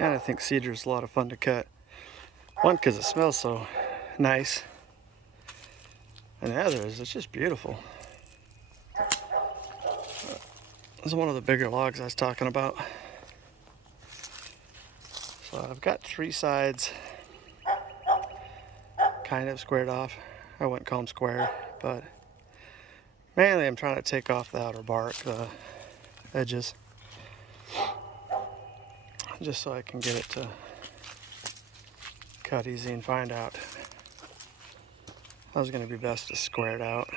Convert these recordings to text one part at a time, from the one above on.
And I think cedar is a lot of fun to cut. One, because it smells so nice. And the other is it's just beautiful. This is one of the bigger logs I was talking about. So I've got 3 sides kind of squared off. I wouldn't call them square, but mainly I'm trying to take off the outer bark, the edges, just so I can get it to cut easy and find out. I was going to be best to square it out.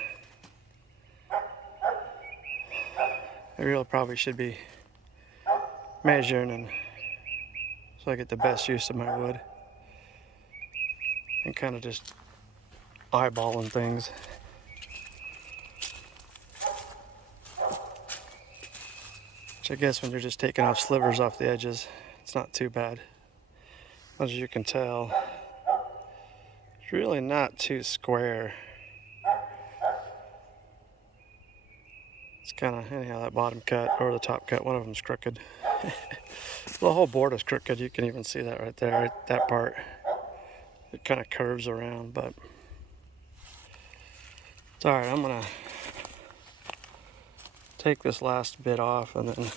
I really probably should be measuring and so I get the best use of my wood and kind of just eyeballing things. Which I guess when you're just taking off slivers off the edges, it's not too bad. As you can tell, it's really not too square. It's kind of, anyhow, that bottom cut or the top cut, one of them's crooked. The whole board is crooked. You can even see that right there, right, that part. It kind of curves around, but it's all right. I'm gonna take this last bit off and then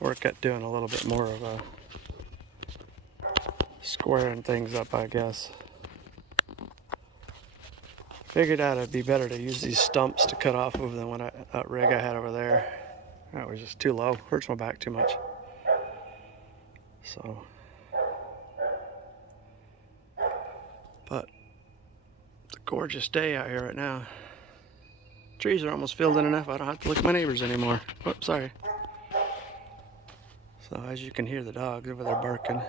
work at doing a little bit more of a squaring things up, I guess. Figured out it'd be better to use these stumps to cut off of than that rig I had over there. That was just too low. Hurts my back too much. So, but it's a gorgeous day out here right now. Trees are almost filled in enough I don't have to look at my neighbors anymore. Whoops, sorry. So as you can hear the dogs over there barking.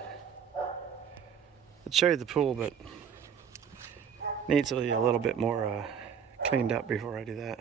I'd show you the pool, but needs to be a little bit more cleaned up before I do that.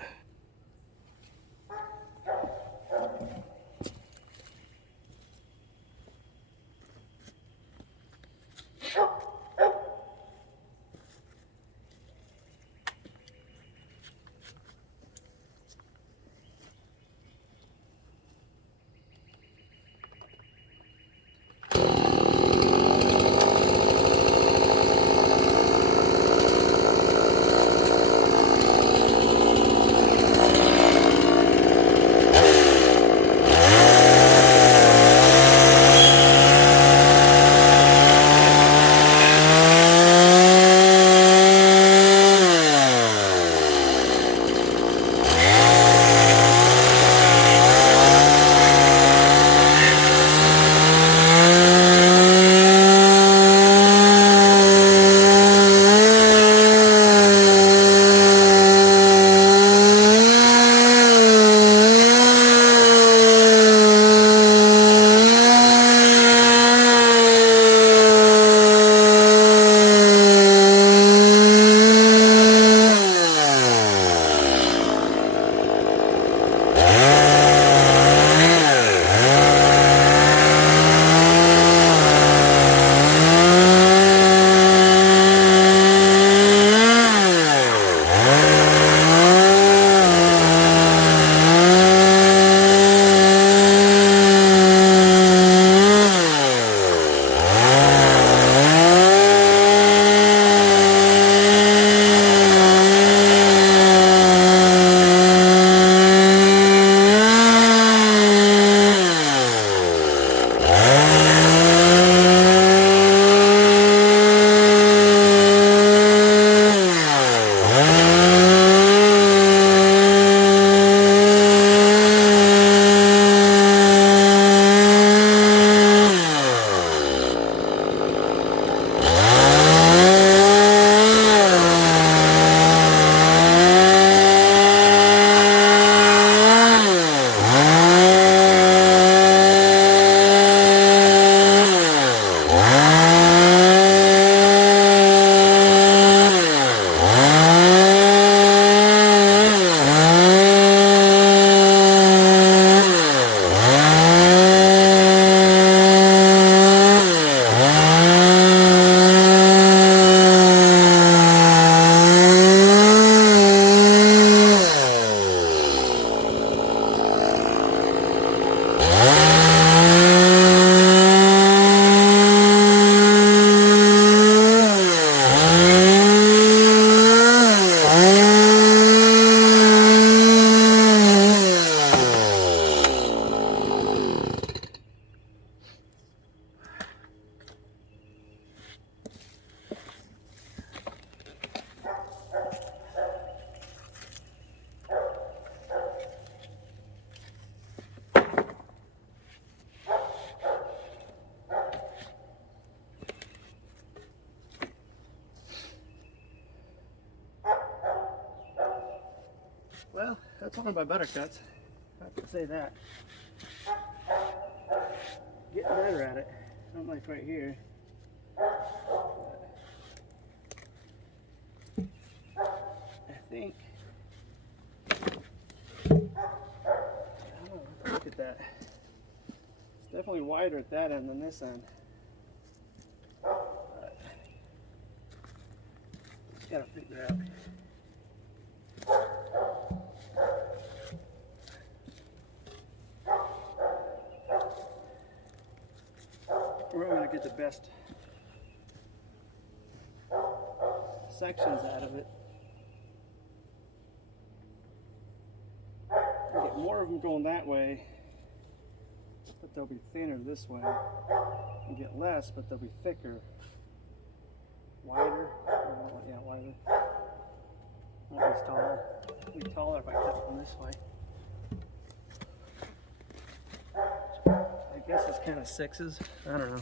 That's one of my better cuts. I have to say that. Getting better at it. Not like right here. I think. Oh, look at that. It's definitely wider at that end than this end. But just gotta figure out. Where I'm gonna get the best sections out of it. I get more of them going that way, but they'll be thinner this way. And get less, but they'll be thicker. Wider. Yeah, wider. Not as tall. It'll be taller if I cut them this way. I guess it's kind of sixes. I don't know.